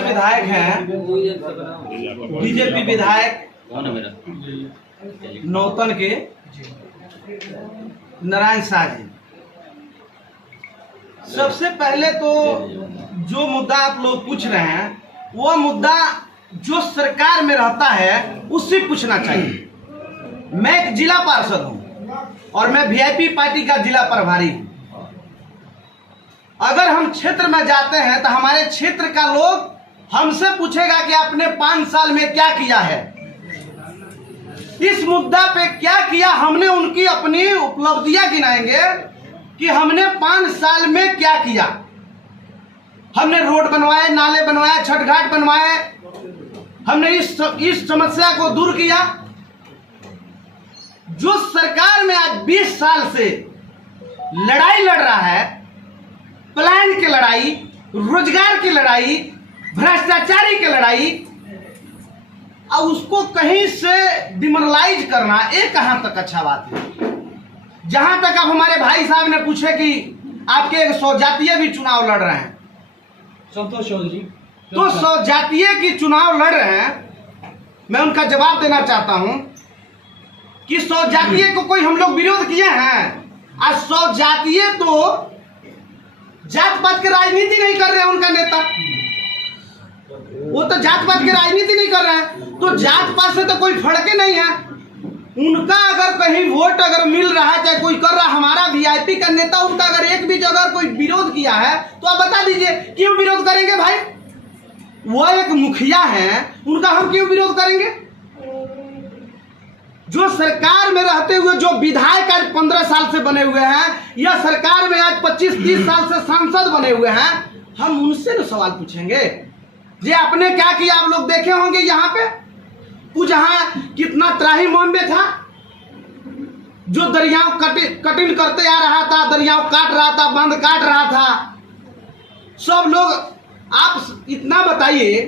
नौतन विधायक हैं, बीजेपी विधायक नौतन के नारायण शाह जी। सबसे पहले तो जो मुद्दा आप लोग पूछ रहे हैं वो मुद्दा जो सरकार में रहता है उससे पूछना चाहिए। मैं एक जिला पार्षद हूं और मैं वीआईपी पार्टी का जिला प्रभारी हूं। अगर हम क्षेत्र में जाते हैं तो हमारे क्षेत्र का लोग हमसे पूछेगा कि आपने 5 साल में क्या किया है, इस मुद्दा पे क्या किया। हमने उनकी अपनी उपलब्धियां गिनाएंगे कि हमने 5 साल में क्या किया। हमने रोड बनवाए, नाले बनवाए, छठ घाट बनवाए, हमने इस समस्या को दूर किया। जो सरकार में आज 20 साल से लड़ाई लड़ रहा है, पलायन की लड़ाई, रोजगार की लड़ाई, भ्रष्टाचारी की लड़ाई, और उसको कहीं से डिमोरलाइज करना, ये कहां तक अच्छा बात है। जहां तक अब हमारे भाई साहब ने पूछे कि आपके 100 जातीय भी चुनाव लड़ रहे हैं, संतोष जी तो 100 जातीय की चुनाव लड़ रहे हैं। मैं उनका जवाब देना चाहता हूं कि 100 जातीय को कोई हम लोग विरोध किए हैं। आज 100 जातीय तो जात पात की राजनीति नहीं कर रहे हैं। उनका नेता वो तो जात पात की राजनीति नहीं कर रहे हैं, तो जात पात से तो कोई फर्क ही नहीं है। उनका अगर कहीं वोट अगर मिल रहा है, चाहे कोई कर रहा है, हमारा वीआईपी का नेता उनका अगर एक भी जगह कोई विरोध किया है तो आप बता दीजिए क्यों विरोध करेंगे भाई। वो एक मुखिया है, उनका हम क्यों विरोध करेंगे। जो सरकार में रहते हुए जो विधायक आज 15 साल से बने हुए हैं, या सरकार में आज 25-30 साल से सांसद बने हुए हैं, हम उनसे तो सवाल पूछेंगे जे आपने क्या किया। आप लोग देखे होंगे यहाँ पे जहां कितना त्राही बॉम्बे था, जो दरियाओं कटिंग करते आ रहा था, दरियाओं काट रहा था, बंद काट रहा था। सब लोग आप इतना बताइए,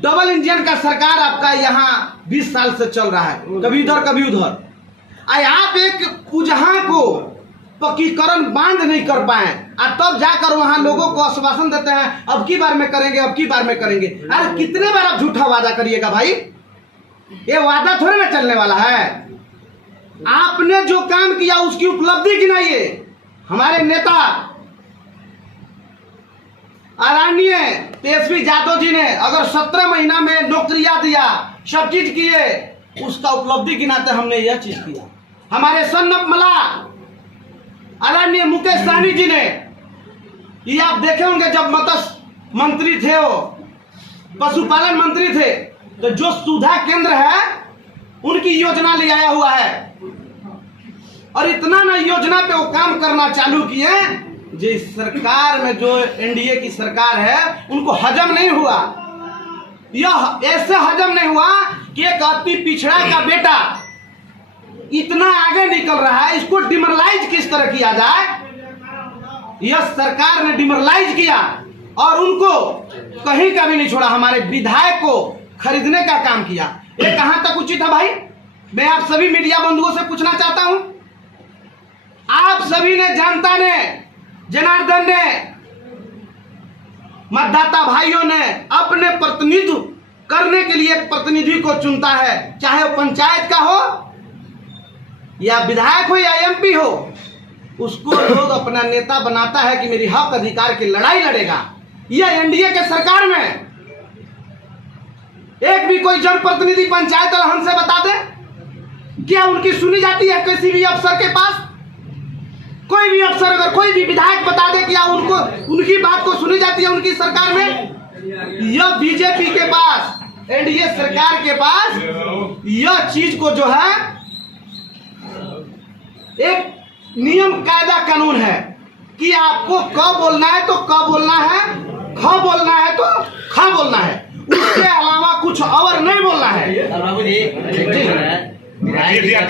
डबल इंजन का सरकार आपका यहाँ 20 साल से चल रहा है, कभी इधर कभी उधर। आप एक पुजहा को पक्कीकरण बांध नहीं कर पाए, तब जाकर वहां लोगों को आश्वासन देते हैं अब की बार में करेंगे, अब की बार में करेंगे। अरे कितने बार आप झूठा वादा करिएगा भाई, ये वादा थोड़े ना चलने वाला है। आपने जो काम किया उसकी उपलब्धि गिनाइए। हमारे नेता आदरणीय तेजस्वी यादव जी ने अगर 17 महीना में नौकरियां दिया, सब चीज किए, उसका उपलब्धि गिनाते हमने यह चीज किया। हमारे सन्नप मला आदरणीय मुकेश सहनी जी ने, ये आप देखे होंगे जब मत्स्य मंत्री थे, वो पशुपालन मंत्री थे, तो जो सुधा केंद्र है उनकी योजना ले आया हुआ है। और इतना ना योजना पे वो काम करना चालू किए, जिस सरकार में जो एनडीए की सरकार है उनको हजम नहीं हुआ। यह ऐसे हजम नहीं हुआ कि एक अति पिछड़ा का बेटा इतना आगे निकल रहा है, इसको डिमोरलाइज किस तरह किया जाए। यह सरकार ने डिमोरलाइज किया और उनको कहीं का भी नहीं छोड़ा। हमारे विधायक को खरीदने का काम किया। ये कहां तक उचित है भाई। मैं आप सभी मीडिया बंधुओं से पूछना चाहता हूं, आप सभी ने, जनता ने, जनार्दन ने, मतदाता भाइयों ने अपने प्रतिनिधित्व करने के लिए एक प्रतिनिधि को चुनता है, चाहे वो पंचायत का हो या विधायक हो या एमपी हो। उसको लोग अपना नेता बनाता है कि मेरी हक अधिकार की लड़ाई लड़ेगा। यह एनडीए के सरकार में एक भी कोई जनप्रतिनिधि पंचायत हमसे बता दे, क्या उनकी सुनी जाती है किसी भी अफसर के पास। कोई भी अफसर, अगर कोई भी विधायक बता दे क्या उनको उनकी बात को सुनी जाती है उनकी सरकार में। यह बीजेपी के पास, एनडीए सरकार के पास यह चीज को जो है एक नियम कायदा कानून है कि आपको क बोलना है तो क बोलना है, ख बोलना है तो ख बोलना है, उसके अलावा कुछ और नहीं बोलना है। मीडिया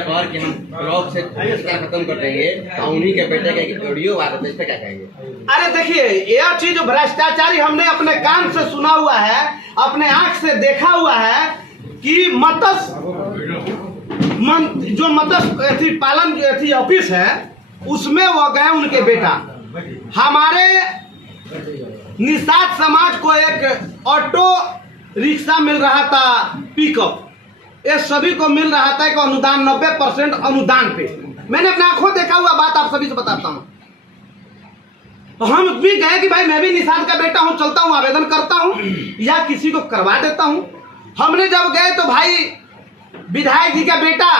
पर कि हम ब्लॉग से खत्म कर देंगे, उन्हीं के बेटे का वीडियो आ रहा है, इस पे क्या कहेंगे। अरे देखिए, यह चीज भ्रष्टाचारी हमने अपने कान से सुना हुआ है, अपने आंख से देखा हुआ है कि जो मत्स्य पालन की ऑफिस है उसमें वो गए उनके बेटा। हमारे निषाद समाज को एक ऑटो रिक्शा मिल रहा था, पिकअप, ये सभी को मिल रहा था एक अनुदान, 90% अनुदान पे। मैंने अपने आंखों देखा हुआ बात आप सभी से बताता हूँ। हम भी गए कि भाई मैं भी निषाद का बेटा हूँ, चलता हूँ, आवेदन करता हूँ या किसी को करवा देता हूँ। हमने जब गए तो भाई विधायक जी का बेटा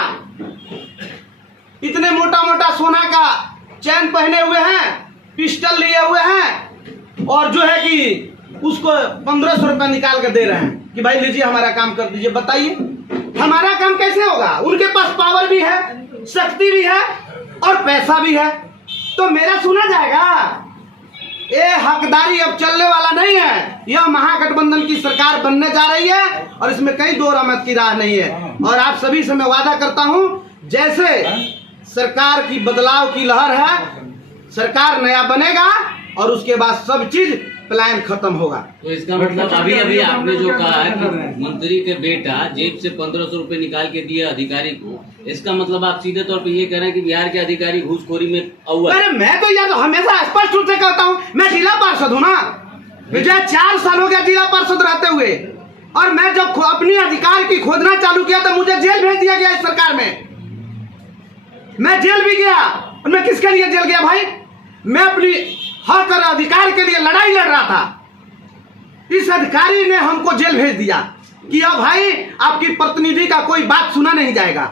इतने मोटा मोटा सोना का चैन पहने हुए हैं, पिस्टल लिए हुए हैं, और जो है कि उसको 1500 रुपया निकाल कर दे रहे हैं कि भाई लीजिए हमारा काम कर दीजिए। बताइए हमारा काम कैसे होगा? उनके पास पावर भी है, शक्ति भी है और पैसा भी है, तो मेरा सुना जाएगा? ये हकदारी अब चलने वाला नहीं है। यह महागठबंधन की सरकार बनने जा रही है और इसमें कई दो रहमत की राह नहीं है। और आप सभी से मैं वादा करता हूं, जैसे सरकार की बदलाव की लहर है, सरकार नया बनेगा और उसके बाद सब चीज प्लान खत्म होगा। तो इसका मतलब अभी अभी आपने जो कहा है कि मंत्री के बेटा जेब से 1500 रुपए निकाल के दिया अधिकारी को, इसका मतलब आप सीधे तौर पे ये कह रहे हैं कि बिहार के अधिकारी घूसखोरी में अव्वल। अरे मैं तो यार हमेशा स्पष्ट रूप से कहता हूँ, मैं जिला पार्षद हूँ ना, मुझे 4 साल हो गया जिला पार्षद रहते हुए, और मैं जब अपनी अधिकार की खोजना चालू किया तो मुझे जेल भेज दिया गया इस सरकार में। मैं जेल भी गया, और मैं किसके लिए जेल गया भाई? मैं अपनी हक और अधिकार के लिए लड़ाई लड़ रहा था। इस अधिकारी ने हमको जेल भेज दिया कि अब भाई आपकी प्रतिनिधि का कोई बात सुना नहीं जाएगा।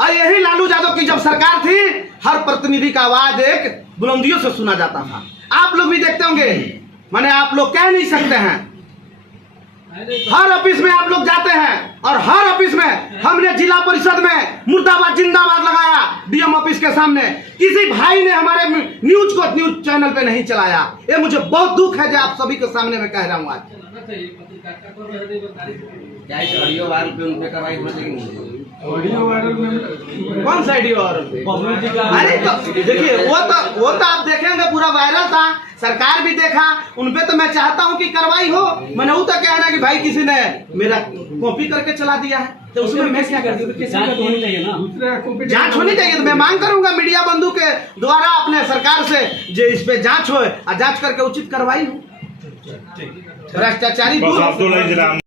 और यही लालू यादव की जब सरकार थी, हर प्रतिनिधि का आवाज एक बुलंदियों से सुना जाता था। आप लोग भी देखते होंगे, माने आप लोग कह नहीं सकते हैं, हर ऑफिस में आप लोग जाते हैं और हर ऑफिस में हमने जिला परिषद में मुर्दाबाद जिंदाबाद लगाया। डीएम ऑफिस के सामने किसी भाई ने हमारे न्यूज को न्यूज चैनल पे नहीं चलाया। ये मुझे बहुत दुख है जो आप सभी के सामने में कह रहा हूँ आज। क्या इस ऑडियो वायरल पे उन पे कार्रवाई होनी चाहिए? ऑडियो वायरल में कौन सा आइडिया वायरल? अरे तो देखिए वो तो आप देखेंगे पूरा वायरल था, सरकार भी देखा, उनपे तो मैं चाहता हूं कि कार्रवाई हो। मैंने वो तो कहना कि भाई किसी ने मेरा कॉपी करके चला दिया है, तो उसमें मैं क्या कर दूं? जांच होनी चाहिए ना, जांच होनी चाहिए। तो मैं मांग करूंगा मीडिया बंधु के द्वारा अपने सरकार से जो इस पे जांच हो और जांच करके उचित कार्रवाई हो, भ्रष्टाचारी दूर।